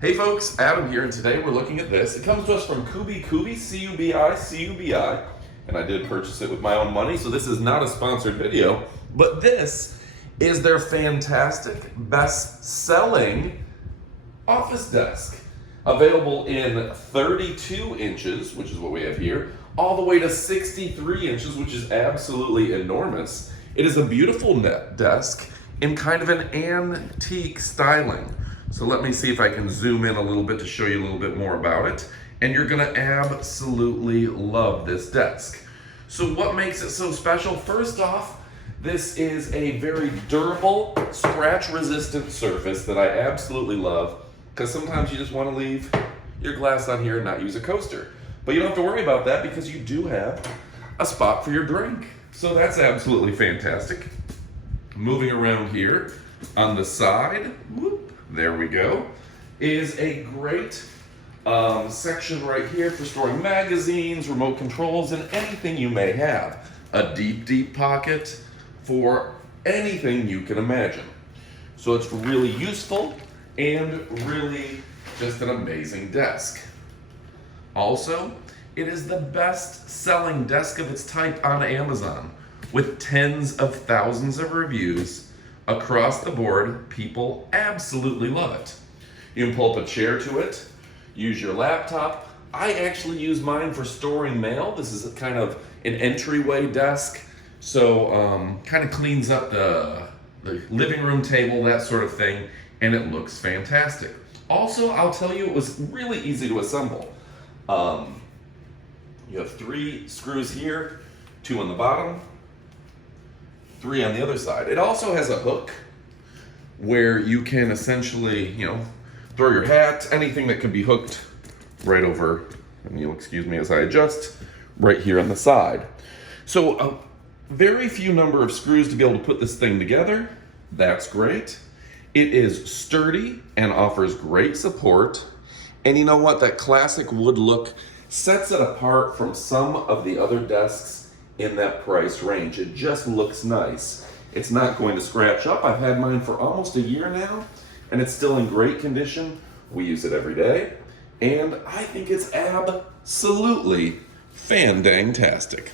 Hey folks, Adam here, and today we're looking at this. It comes to us from CubiCubi, C-U-B-I, and I did purchase it with my own money, so this is not a sponsored video, but this is their fantastic, best-selling office desk. Available in 32 inches, which is what we have here, all the way to 63 inches, which is absolutely enormous. It is a beautiful net desk in kind of an antique styling. So let me see if I can zoom in a little bit to show you a little bit more about it. And you're gonna absolutely love this desk. So what makes it so special? First off, this is a very durable, scratch-resistant surface that I absolutely love, because sometimes you just wanna leave your glass on here and not use a coaster. But you don't have to worry about that because you do have a spot for your drink. So that's absolutely fantastic. Moving around here on the side, whoop, there we go, is a great section right here for storing magazines, remote controls, and anything you may have. A deep, deep pocket for anything you can imagine. So it's really useful and really just an amazing desk. Also, it is the best-selling desk of its type on Amazon, with tens of thousands of reviews. Across the board, people absolutely love it. You can pull up a chair to it, use your laptop. I actually use mine for storing mail. This is kind of an entryway desk, so kind of cleans up the living room table, that sort of thing, and it looks fantastic. Also, I'll tell you, it was really easy to assemble. You have 3 screws here, 2 on the bottom, 3 on the other side. It also has a hook where you can essentially, throw your hat, anything that can be hooked right over, and you'll excuse me as I adjust, right here on the side. So a very few number of screws to be able to put this thing together. That's great. It is sturdy and offers great support. And you know what? That classic wood look sets it apart from some of the other desks in that price range. It just looks nice. It's not going to scratch up. I've had mine for almost a year now, and it's still in great condition. We use it every day, and I think it's absolutely fan-dang-tastic.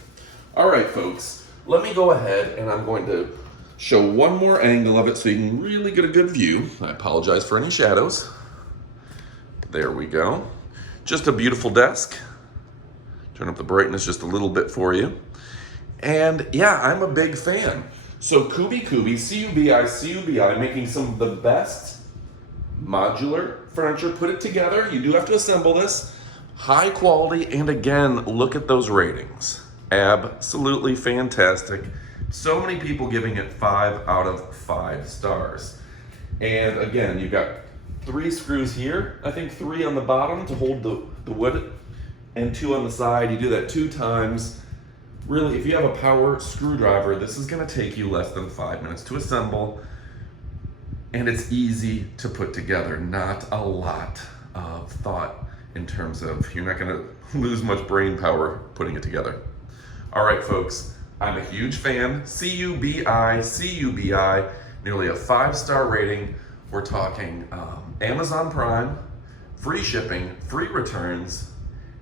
All right, folks, let me go ahead and I'm going to show one more angle of it so you can really get a good view. I apologize for any shadows. There we go. Just a beautiful desk. Turn up the brightness just a little bit for you. And yeah, I'm a big fan. So CubiCubi, C-U-B-I, making some of the best modular furniture. Put it together. You do have to assemble this. High quality, and again, look at those ratings. Absolutely fantastic. So many people giving it 5 out of 5 stars. And again, you've got 3 screws here. I think 3 on the bottom to hold the wood, and 2 on the side. You do that 2 times. Really, if you have a power screwdriver, this is gonna take you less than 5 minutes to assemble, and it's easy to put together. Not a lot of thought in terms of, you're not gonna lose much brain power putting it together. All right, folks, I'm a huge fan. C-U-B-I, nearly a 5-star rating. We're talking Amazon Prime, free shipping, free returns,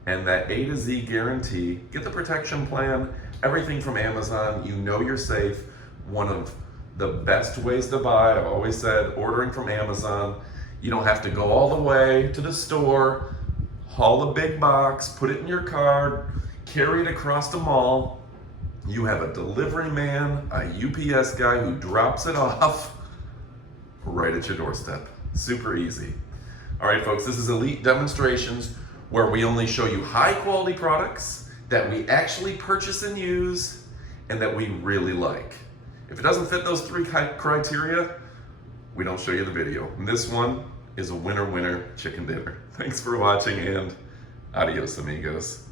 and that A to Z guarantee. Get the protection plan, everything from Amazon. You know you're safe. One of the best ways to buy. I've always said, ordering from Amazon. You don't have to go all the way to the store, haul a big box, put it in your car, carry it across the mall. You have a delivery man, a UPS guy who drops it off right at your doorstep. Super easy. All right, folks, this is Elite Demonstrations, where we only show you high quality products that we actually purchase and use and that we really like. If it doesn't fit those 3 criteria, we don't show you the video. And this one is a winner chicken dinner. Thanks for watching, and adios amigos.